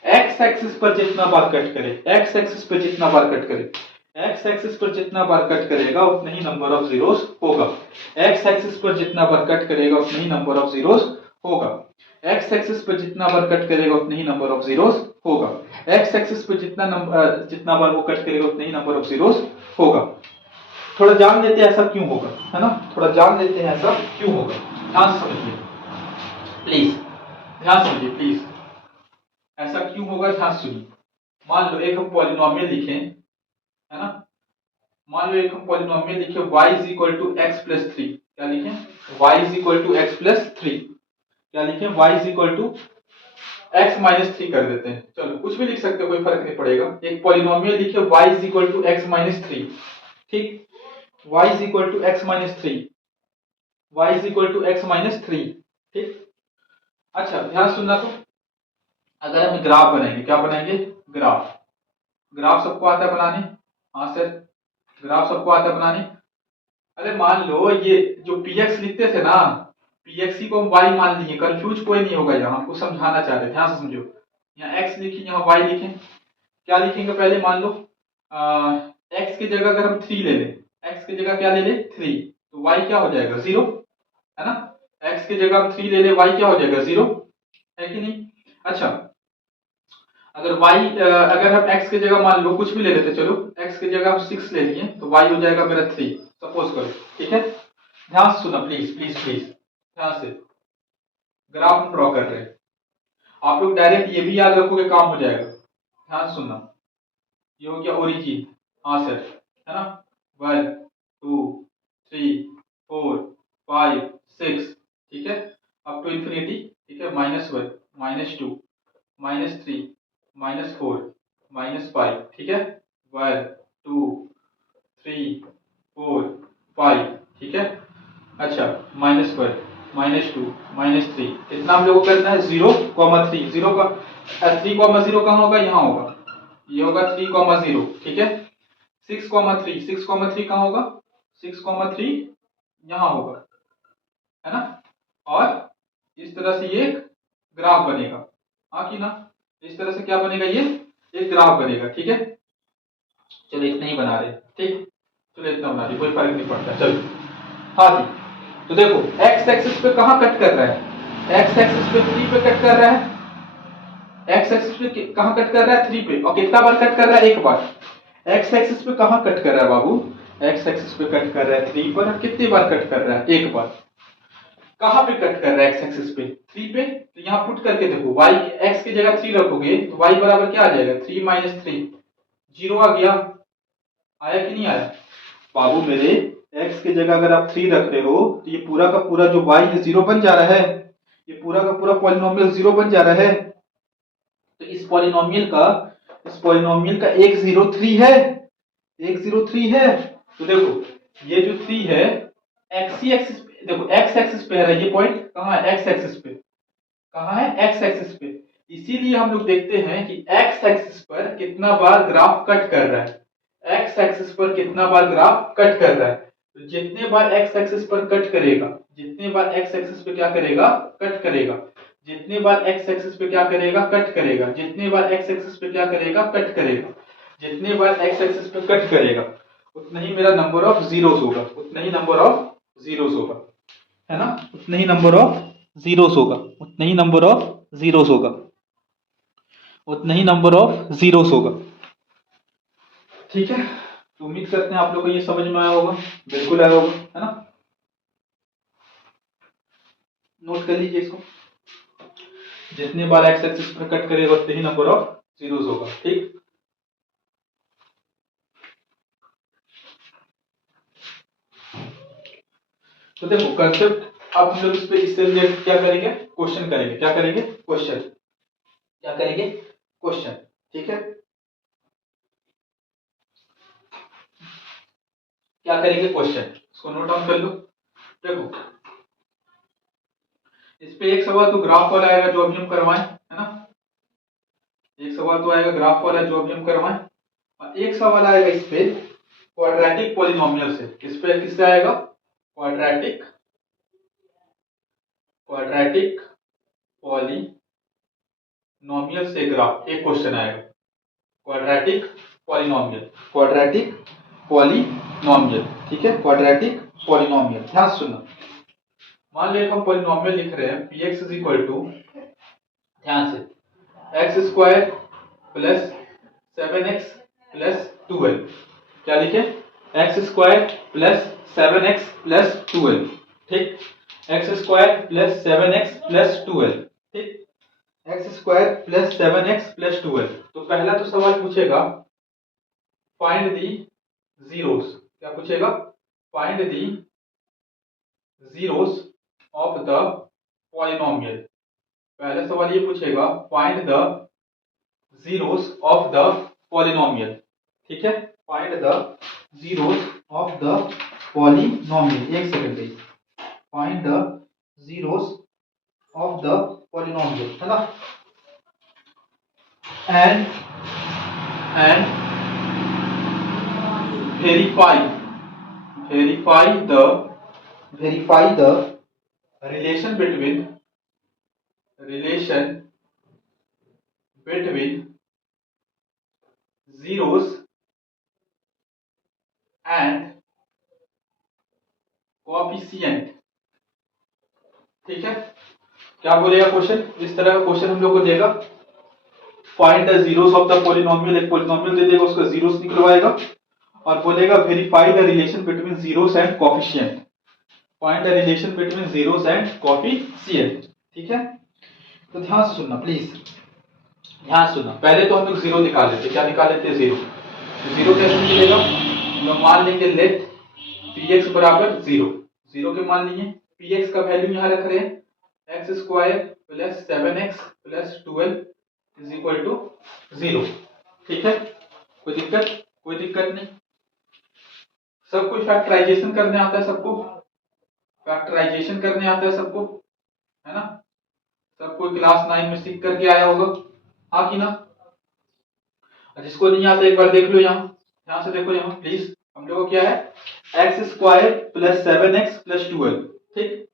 एक्स एक्सिस पर जितना बार कट करे, एक्स एक्सिस पर जितना बार कट करे, एक्स एक्सिस पर जितना बार कट करेगा उतना ही नंबर ऑफ जीरोस होगा। एक्स एक्सिस पर जितना बार कट करेगा उतना ही नंबर ऑफ जीरोस होगा। एक्स एक्सिस पर जितना बार कट करेगा उतना ही नंबर ऑफ जीरोस होगा। एक्स एक्सिस पर जितना बार वो कट करेगा उतना ही नंबर ऑफ जीरोस होगा। थोड़ा जान लेते हैं ऐसा क्यों होगा, है ना? थोड़ा जान लेते हैं ऐसा क्यों होगा। ध्यान से समझिए प्लीज, ध्यान समझिए प्लीज, ऐसा क्यों होगा ध्यान सुनिए। मान लो एक हम पॉलिनोमियल लिखें, है ना? मान लो एक हम पॉलिनोमियल लिखे y is equal to X plus three. क्या लिखें? y is equal to X plus three. क्या लिखें? y is equal to X minus three कर देते हैं। चलो कुछ भी लिख सकते हो, कोई फर्क नहीं पड़ेगा। एक पॉलिनोमियल लिखे y is equal to X minus three. ठीक, y is equal to X minus three, y is equal to X minus three. ठीक। अच्छा ध्यान सुनना, तो अगर हम ग्राफ बनाएंगे, क्या बनाएंगे? ग्राफ। ग्राफ सबको आता है बनाने? हाँ सर। ग्राफ सबको आता है बनाने? अरे मान लो ये जो px लिखते थे ना, px को हम y मान लिए, कंफ्यूज कोई नहीं होगा। यहाँ हमको समझाना चाह रहे, ध्यान से समझो। यहाँ x लिखें, यहाँ y लिखें। क्या लिखेंगे पहले? मान लो x की जगह अगर हम 3 ले लें, x की जगह क्या ले लें? 3, तो y क्या हो जाएगा? 0, है ना? x की जगह हम 3 ले लें, y क्या हो जाएगा? 0, है कि नहीं? अच्छा, अगर अगर हम x की जगह मान लो कुछ भी ले लेते, चलो x की जगह हम 6 ले लिए, तो y हो जाएगा मेरा 3, सपोज करो। ठीक है, ध्यान से सुना प्लीज प्लीज प्लीज, ध्यान से। ग्राफ हम ड्रॉ कर रहे हैं, आप लोग डायरेक्ट ये भी याद रखोगे, काम हो जाएगा। ध्यान से सुनना। ये हो गया ओरिजिन। हाँ सर, है ना? 1 2 3 4 5 6, ठीक है, अप टू इंफिनिटी। ठीक है, -1 -2 -3 -4 -5, ठीक है। 1 2 3 4 5, ठीक है। अच्छा, -1 -2 -3, इतना हम लोग को करना है। 0,3, 0 का 3,0 कहाँ होगा? यहाँ होगा, ये होगा 3,0, ठीक है। 6,3, 6,3 कहाँ होगा? 6,3 यहाँ होगा, है ना। और इस तरह से ये ग्राफ बनेगा, हाँ कि ना। इस तरह से क्या बनेगा? ये एक ग्राफ बनेगा, ठीक है। चलो इतना ही बना रहे, ठीक। चलो इतना बना रहे, कोई फर्क नहीं पड़ता। चलो हाँ जी, तो देखो एक्स एक्सिस पे कहाँ कट कर रहा है? एक्स एक्सिस पे 3 पे कट कर रहा है। एक्स एक्सिस पे कहाँ कट कर रहा है? 3 पे। और कितना बार कट कर रहा है? एक बार। एक्स एक्सिस पे कहाँ कट कर रहा है बाबू? एक्स एक्सिस पे कट कर रहा है 3 पर। और कितनी बार कट कर रहा है? एक बार। कहाँ पे कट कर रहा है? एक्स एक्सिस पे 3 पे। तो यहाँ पुट करके देखो, y x की जगह 3 रखोगे तो y बराबर क्या आ जाएगा? 3 - 3, 0 आ गया। आया कि नहीं आया बाबू मेरे? x की जगह अगर आप 3 रख रहे हो तो ये पूरा का पूरा जो y है 0 बन जा रहा है। ये पूरा का पूरा पॉलिनोमियल 0 बन जा रहा है। तो इस पॉलिनोमियल का 103 है, 103 है। तो देखो ये जो 3 है एक्स एक्सिस पे, देखो एक्स एक्सिस पे है। ये पॉइंट कहाँ है? एक्स एक्सिस पे। कहाँ है? एक्स एक्सिस पे। इसीलिए हम लोग देखते हैं कि एक्स एक्सिस पर कितना बार ग्राफ कट कर रहा है। एक्स एक्सिस पर कितना बार ग्राफ कट कर रहा है। तो जितने बार एक्स एक्सिस पर कट करेगा, जितने बार एक्स एक्सिस पे क्या करेगा? कट करेगा। जितने बार एक्स एक्सिस पे क्या करेगा? कट करेगा। जितने बार एक्स एक्सिस पे क्या करेगा? कट करेगा। जितने बार एक्स एक्सिस पे कट करेगा उतना ही मेरा नंबर ऑफ जीरोस होगा, उतना ही नंबर ऑफ जीरोस होगा, है ना। उतना ही नंबर ऑफ जीरोस होगा, उतना ही नंबर ऑफ जीरोस होगा, उतना ही नंबर ऑफ जीरोस होगा, ठीक है। तो उम्मीद करते हैं आप लोगों को ये समझ में आया होगा, बिल्कुल आया होगा, है ना। नोट कर लीजिए इसको। जितने बार एक्स एक्सिस पर कट करेगा उतने ही नंबर ऑफ जीरोस होगा, ठीक। तो देखो कंसेप्ट अब हम लोग इस पे इससे रिलेटेड क्या करेंगे? क्वेश्चन करेंगे। क्या करेंगे? क्वेश्चन। क्या करेंगे? क्वेश्चन, ठीक है। क्या करेंगे? क्वेश्चन। इसको नोट डाउन कर लो। देखो इस पे एक सवाल तो ग्राफ वाला आएगा जो अभी हम करवाएं, है ना। एक सवाल तो आएगा ग्राफ वाला जो अभी हम करवाएं, और एक सवाल आएगा इस पे क्वाड्रेटिक पॉलिनोमियल से। किस पे? किससे आएगा? क्वाड्रेटिक क्वाड्रेटिक पॉलिनोमियल से ग्राफ। एक क्वेश्चन आएगा क्वाड्रेटिक पॉलिनोमियल, क्वाड्रेटिक पॉलिनोमियल, ठीक है। क्वाड्रेटिक पॉलिनोमियल, ध्यान सुनना। मान लो हम पॉलिनोमियल लिख रहे हैं px इज इक्वल टू, ध्यान से, x square plus 7x plus 12। क्या लिखे? X square plus 7x plus 12, ठीक। X square plus 7x plus 12, ठीक। X square plus 7x plus 12। तो पहला तो सवाल पूछेगा फाइंड दी जीरोस। क्या पूछेगा? Find the zeros of the polynomial. पहला सवाल ये पूछेगा find the zeros of the polynomial, ठीक है। Find the zeros of the polynomial. एक second please. Find the zeros of the polynomial, है ना। And verify the relation between zeros and coefficient, ठीक है। क्या बोलेगा क्वेश्चन? इस तरह का क्वेश्चन हम लोग को देगा। Find the zeros of the polynomial, एक पॉलिनोमियल दे देगा, उसका जीरोस निकलवाएगा और बोलेगा verify the relation between zeros and coefficient. Find the relation between zeros and coefficient, ठीक है। तो ध्यान से सुनना प्लीज, ध्यान सुनना। पहले तो हम लोग जीरो निकाल लेते। क्या निकाल लेते? जीरो। तो जीरो कैसे निकलेगा? हम मान लेंगे लेट px बराबर जीरो। जीरो के मान लिए px का वैल्यू यहाँ रख रहे हैं X square plus 7x plus 12 is equal to 0। ठीक है, कोई दिक्कत? कोई दिक्कत नहीं। सब कुछ फैक्टराइजेशन करने आता है सबको, फैक्टराइजेशन करने आता है सबको, है ना? सब कोई क्लास 9 में सीख करके आया होगा, हाँ कि ना? जिसको नहीं आता एक बार देख लो, यहाँ ध्यान से देखो, यहाँ प्लीज। हम लोग को क्या है, x square plus 7x plus 12। ठीक,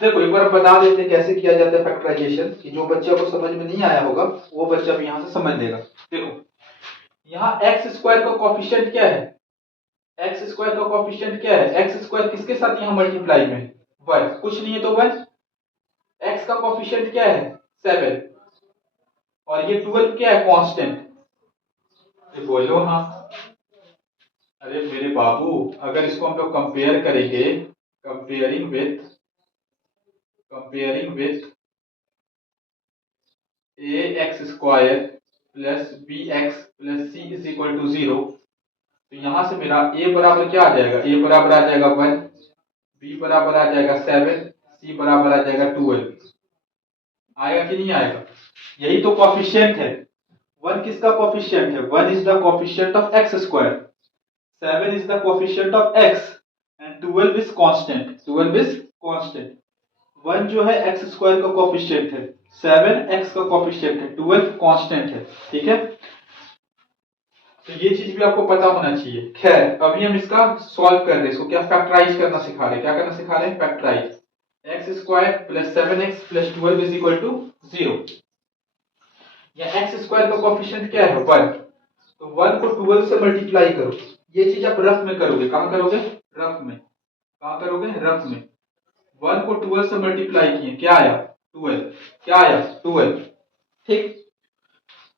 देखो एक बार बता देते हैं कैसे किया जाता है फैक्टराइजेशन, कि जो बच्चा को समझ में नहीं आया होगा वो बच्चा भी यहाँ से समझ लेगा। देखो यहाँ एक्स स्क्वायर का कोफिशिएंट क्या है, एक्स स्क्वायर का कोफिशिएंट क्या है, एक्स स्क्वायर किसके साथ यहाँ मल्टीप्लाई में, 1, कुछ नहीं है तो 1। एक्स का कोफिशिएंट क्या है, 7, और ये 12 क्या है, कांस्टेंट। ये बोलो हाँ। अरे मेरे बाबू, अगर इसको हम लोग कंपेयर करेंगे, comparing with A X square plus B X plus C is equal to 0, तो यहां से मेरा ए बराबर क्या आ जाएगा, ए बराबर आ जाएगा 1, बी बराबर आ जाएगा 7, सी बराबर आ जाएगा 12। आएगा कि नहीं आएगा? यही तो कोफिशिएंट है। 1 किसका कोफिशिएंट है, 1 is the coefficient of x square, 7 is the coefficient of x and 12 is constant, 12 is constant। 1 जो है x स्क्वायर का कोफिशिएंट है, 7 x का कोफिशिएंट है, 12 कांस्टेंट है। ठीक है, तो ये चीज भी आपको पता होना चाहिए। खैर अभी हम इसका सॉल्व कर रहे हैं, इसको क्या फैक्टराइज करना सिखा रहे हैं, क्या करना सिखा रहे हैं, factorize. X square plus 7x plus 12 is equal to 0। या एक्स स्क्वायर का कोफिशिएंट क्या है, 1, तो 1 को 12 से मल्टीप्लाई करो। ये चीज आप रफ में करोगे, कहां करोगे, रफ में। कहां करोगे, रफ में। 1 को 12 से मल्टीप्लाई किए, क्या आया, 12, क्या आया, 12। ठीक,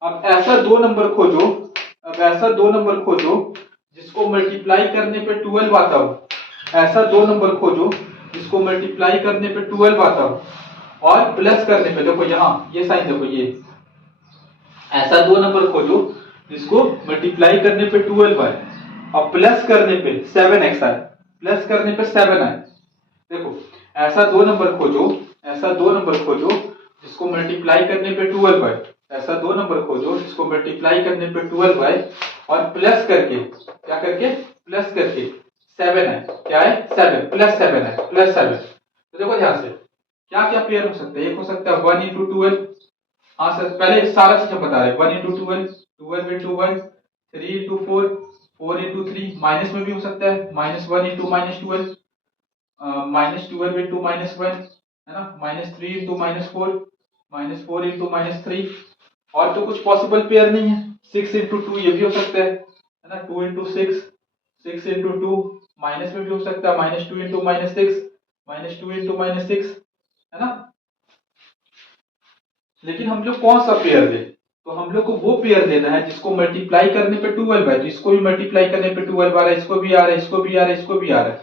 अब ऐसा दो नंबर खोजो, अब ऐसा दो नंबर खोजो जिसको मल्टीप्लाई करने पे 12 आता हो, ऐसा दो नंबर खोजो जिसको मल्टीप्लाई करने पे 12 आता हो, और प्लस करने पे, देखो यहाँ ये साइन देखो, ये ऐसा दो नंबर खोजो जिसको मल्टीप्लाई करने पे 12 आए और प्लस करने पे 7x आए, प्लस करने पे 7 आए। देखो ऐसा दो नंबर खोजो, ऐसा दो नंबर खोजो जिसको मल्टीप्लाई करने पे 12 आए, ऐसा दो नंबर खोजो जिसको मल्टीप्लाई करने पे 12 आए और प्लस करके, क्या करके, प्लस करके 7 आए, क्या है, 7, प्लस 7 आए, प्लस 7। तो देखो ध्यान से क्या क्या पेयर हो सकता है, एक हो सकता है 1 into 12, हाँ सर पहले सारा चीज हम बता रहे हैं, 1 into 12, 12 into 1, 3 into 4, 4 into 3, minus में भी हो सकता है, -1 into -12, -12 into -1, है ना, -3 into -4, -4 into -3, और तो कुछ पॉसिबल पेयर नहीं है। 6 into 2 ये भी हो सकता है ना, 2 into 6, 6 into 2, माइनस में भी हो सकता है, -2 into -6, -2 into -6, है ना। लेकिन हम लोग कौन सा पेयर ले, तो हम लोग को वो पेयर लेना है जिसको मल्टीप्लाई करने पे 12 है, तो इसको भी मल्टीप्लाई करने पे 12 आ रहा है, इसको भी आ रहा है, इसको भी आ रहा है, इसको भी आ रहा है,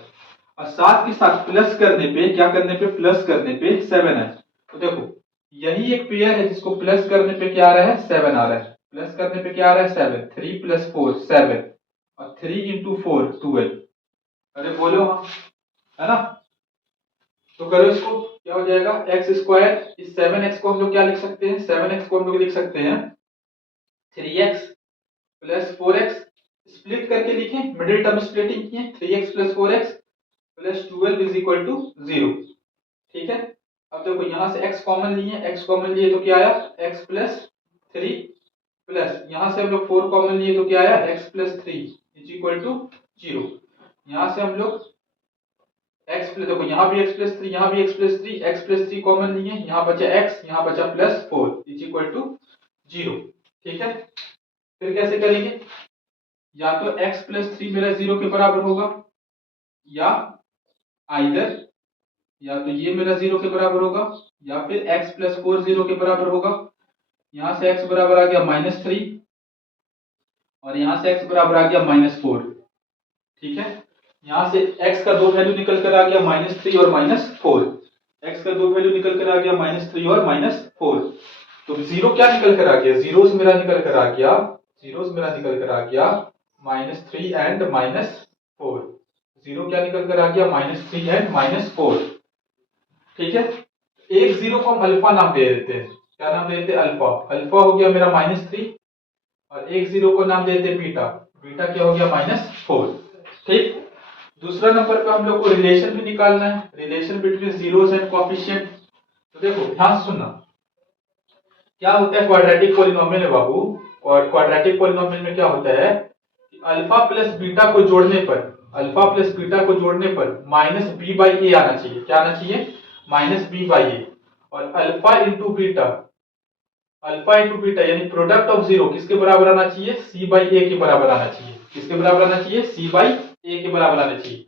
और साथ के साथ प्लस करने पे, क्या करने पे, प्लस करने पे 7 है। तो देखो यही एक पेयर है जिसको प्लस करने पे क्या आ रहा है, 7 आ रहा है, प्लस करने पे क्या आ रहा है, 7, 3 + 4 7, और 3 into 4 12। अरे बोलो हाँ, है ना। तो करो इसको, क्या हो जाएगा, एक्स स्क्वायर, इस 7x को हम लोग क्या लिख सकते हैं, 7x को हम लोग लिख सकते हैं 3x प्लस 4x, स्प्लिट करके लिखे, मिडिल टर्म स्प्लिटिंग किए, 3x plus 4x plus 12 is equal to 0। ठीक है, अब देखो यहां से x कॉमन लिए, x कॉमन लिए तो क्या आया, x प्लस 3, प्लस यहां से हम लोग 4 कॉमन लिए तो क्या आया, x plus 3 is equal to 0। यहां से हम लोग x प्लस, देखो यहाँ भी x प्लस 3, यहाँ भी x plus 3, x plus 3 common लिए, यहाँ बचा x, यहाँ बचा प्लस 4 इज इक्वल टू 0। ठीक है, फिर कैसे करेंगे, या तो x प्लस 3 मेरा 0 के बराबर होगा, या आइदर, या तो ये मेरा 0 के बराबर होगा, या फिर x प्लस 4 0 के बराबर होगा। यहां से x बराबर आ गया -3, और यहां से x बराबर आ गया -4। ठीक है, यहां से x का दो वैल्यू निकल कर आ गया -3 और -4, x का दो वैल्यू निकल कर आ गया -3 और -4। तो जीरो क्या निकल कर आ गया, जीरोस मेरा निकल कर आ गया, जीरोस मेरा निकल कर आ गया -3 एंड -4, जीरो क्या निकल कर आ गया, -3 एंड -4। ठीक है, एक जीरो को हम अल्फा नाम दे देते हैं। क्या नाम दे देते हैं? अल्फा। अल्फा हो गया मेरा -3 और एक जीरो को नाम देते हैं बीटा। बीटा क्या हो गया? -4। ठीक। दूसरा नंबर पे हम लोग को रिलेशन भी निकालना है, relation between zeros and coefficient. तो देखो ध्यान से सुनना, क्या होता है क्वाड्रेटिक पॉलिनोमियल में बाबू। और क्वाड्रेटिक पॉलिनोमियल में क्या होता है कि अल्फा प्लस बीटा को जोड़ने पर, अल्फा प्लस बीटा को जोड़ने पर -b/a आना चाहिए। क्या आना चाहिए? -b/a। और alpha into beta, alpha into beta यानी प्रोडक्ट ऑफ जीरो किसके बराबर आना चाहिए? c/a के बराबर आना चाहिए। किसके बराबर आना चाहिए? c/a के बराबर आना चाहिए।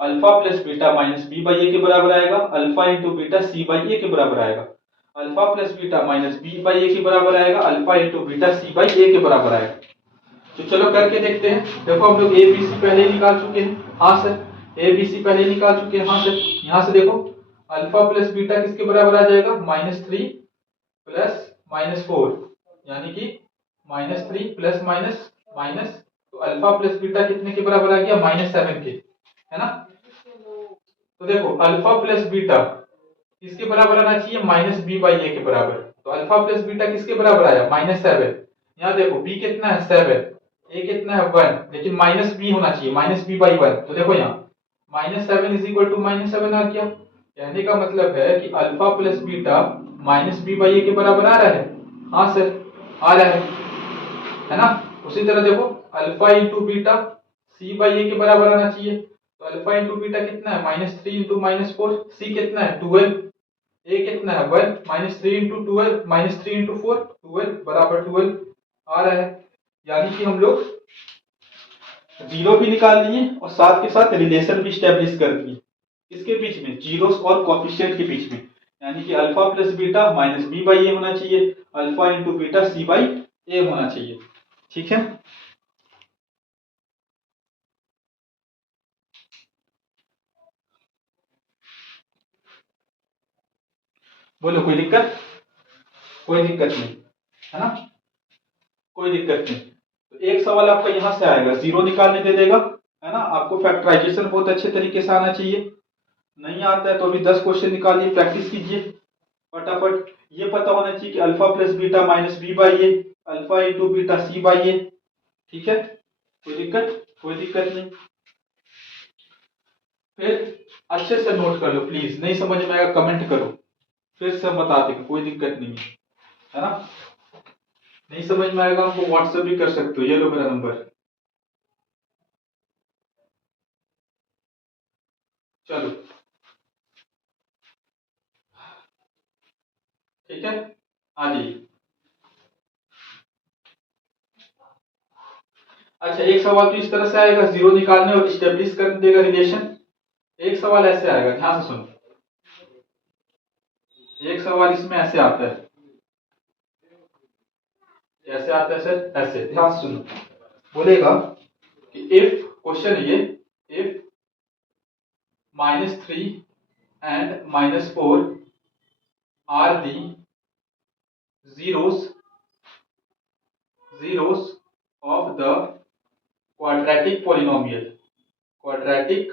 अल्फा प्लस बीटा -b/a के बराबर आएगा, अल्फा इंटू बीटा c/a के बराबर आएगा। अल्फा प्लस बीटा -b/a के बराबर आएगा, अल्फा इंटू बीटा c/a के बराबर आएगा। तो चलो करके देखते हैं। देखो हम लोग ABC पहले ही निकाल चुके हैं। हाँ सर, ABC पहले ही निकाल चुके हैं। हाँ सर, यहाँ से देखो अल्फा प्लस बीटा किसके बराबर आ जाएगा? -3 प्लस -4 यानी कि -3 प्लस माइनस माइनस, तो अल्फा प्लस बीटा कितने के बराबर आ गया? -7 के, है ना। तो देखो अल्फा प्लस बीटा किसके बराबर आना चाहिए? -b/a के बराबर। तो अल्फा प्लस बीटा किसके बराबर आया? -7। यहाँ देखो b कितना है? 7, a कितना है? 1, लेकिन -b होना चाहिए, -b/1। तो देखो यहाँ -7 इज इक्वल टू -7 आ गया। कहने का मतलब है कि अल्फा प्लस बीटा -b/a के बराबर आ रहा है। हाँ सर, आ रहा है ना। उसी तरह देखो अल्फा इंटू बीटा c/a के बराबर आना चाहिए। तो अल्फा इंटू बीटा कितना है? -3 इंटू -4, c कितना है? 12, a कितना है? 1, -3 इंटू 12, -3 इंटू 4, 12 बराबर 12 आ रहा है। यानी कि हम लोग जीरो भी निकाल लिए और साथ के साथ रिलेशन भी स्टेब्लिश कर दिए। किसके बीच में? जीरोस और कोएफिशिएंट के बीच में। यानी कि अल्फा प्लस बीटा -b/a होना चाहिए, अल्फा इंटू बीटा c/a होना चाहिए। ठीक है। बोलो कोई दिक्कत? कोई दिक्कत नहीं, है ना, कोई दिक्कत नहीं। तो एक सवाल आपका यहां से आएगा, जीरो निकालने दे देगा, है ना। आपको फैक्टराइजेशन बहुत अच्छे तरीके से आना चाहिए। नहीं आता है तो अभी 10 क्वेश्चन निकालिए, प्रैक्टिस कीजिए फटाफट। ये पता होना चाहिए कि alpha plus beta -b/a, alpha into beta c/a। ठीक है, कोई दिक्कत? कोई दिक्कत नहीं। फिर अच्छे से नोट कर लो प्लीज, नहीं समझ में आएगा कमेंट करो, फिर से बता देंगे, कोई दिक्कत नहीं है ना। नहीं समझ में आएगा हमको व्हाट्सएप भी कर सकते हो, ये लो मेरा नंबर। चलो ठीक है, आ जाइए। अच्छा, एक सवाल तो इस तरह से आएगा, जीरो निकालने और स्टेब्लिश कर देगा रिलेशन। एक सवाल ऐसे आएगा, ध्यान से सुनो। एक सवाल इसमें ऐसे आता है, कैसे आता है सर? ऐसे, ध्यान से सुनो। बोलेगा कि इफ, क्वेश्चन ये, if -3 and -4 are the zeros of the quadratic polynomial, quadratic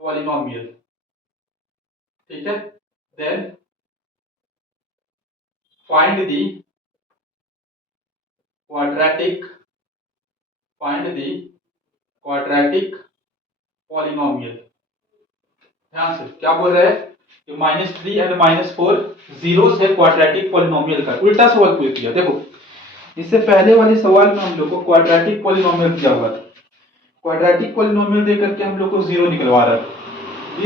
polynomial, ठीक है, then find the quadratic, find the quadratic polynomial। ध्यान से, क्या बोल रहा है कि -3 एंड -4 जीरोस है क्वाड्रेटिक पॉलिनोमियल का। उल्टा सवाल पूछ दिया। देखो इससे पहले वाले सवाल में हम लोग को क्वाड्रेटिक पॉलिनोमियल दिया हुआ था, क्वाड्रेटिक पॉलिनोमियल दे करके हम लोग को जीरो निकलवा रहा था।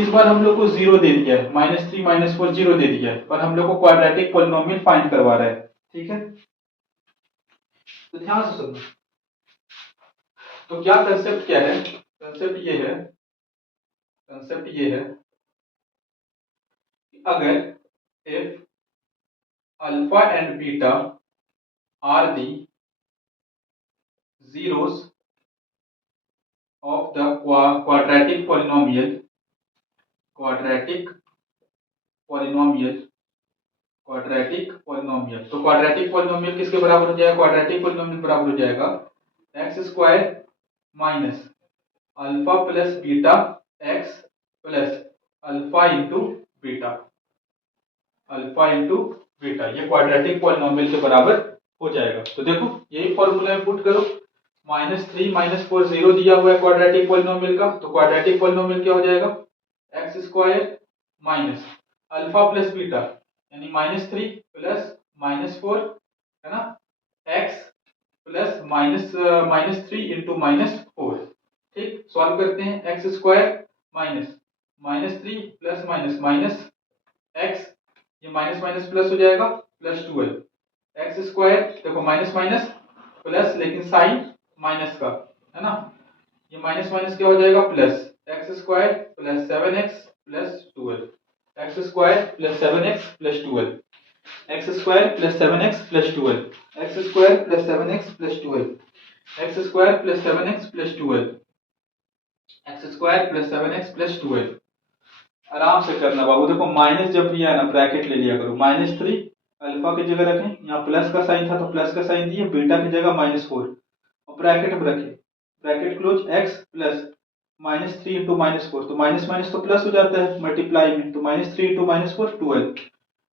इस बार हम लोग को जीरो दे दिया है, -3 -4 जीरो दे दिया है, पर हम लोग को क्वाड्रेटिक पॉलिनोमियल फाइंड करवा रहा है। ठीक है, तो ध्यान से सुनो। तो क्या कंसेप्ट क्या है? कंसेप्ट ये है, कंसेप्ट ये है कि अगर if alpha and beta are the zeros of the quadratic polynomial, quadratic polynomial, quadratic polynomial। तो quadratic polynomial किसके बराबर हो जाएगा? quadratic polynomial बराबर हो जाएगा x² minus alpha plus beta x plus alpha into beta, alpha into beta, ये क्वाड्रेटिक पॉलिनोमियल के बराबर हो जाएगा। तो देखो यही फॉर्मूला में पुट करो, -3 -4 0 दिया हुआ है क्वाड्रेटिक पॉलिनोमियल का, तो क्वाड्रेटिक पॉलिनोमियल क्या हो जाएगा, x square minus alpha plus beta यानी -3 प्लस -4 है ना, एक्स प्लस -3 इंटू -4। ठीक, सॉल्व करते हैं, X square minus -3 plus minus minus x, ये माइनस माइनस प्लस हो जाएगा, प्लस 12 एक्स स्क्वायर, देखो माइनस माइनस प्लस लेकिन साइन माइनस का है ना, ये माइनस माइनस क्या हो जाएगा plus, x square plus 7x plus 12, x square plus 7x plus 12, x square plus 7x plus 12, x square plus 7x plus 12, x square plus 7x plus 12, x square plus 7x plus 12। आराम से करना बाबू, देखो माइनस जब भी है ना ब्रैकेट ले लिया करो, -3 अल्फा की जगह रखें, यहाँ प्लस का साइन था तो प्लस का साइन दिए, बीटा की जगह -4 और ब्रैकेट में रखें, bracket close, x plus -3 into -4, तो माइनस माइनस तो प्लस हो जाता है मल्टीप्लाई में, तो -3 इंटू -4 12,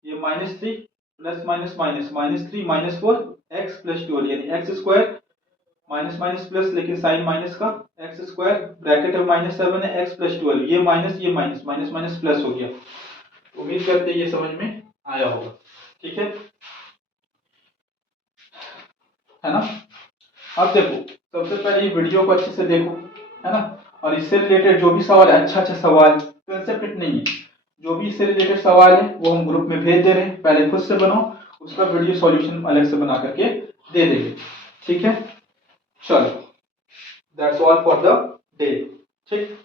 ये -3 plus minus minus -3 -4 x plus 12 यानी x square minus minus plus लेकिन साइन माइनस का, एक्स स्क्वायर ब्रैकेट में -7 है, एक्स प्लस 12, ये माइनस माइनस माइनस प्लस हो गया। उम्मीद करते हैं ये समझ में आया होगा, ठीक है ना। अब देखो सबसे पहले ये वीडियो को अच्छे से देखो, है ना, और इससे रिलेटेड जो भी सवाल है, अच्छा सवाल, कंसेप्ट नहीं है, जो भी इससे रिलेटेड सवाल है वो हम ग्रुप में भेज दे रहे हैं, पहले खुद से बनाओ, उसका वीडियो सॉल्यूशन अलग से बना करके दे देंगे, ठीक है। चलो that's all for the day, ठीक।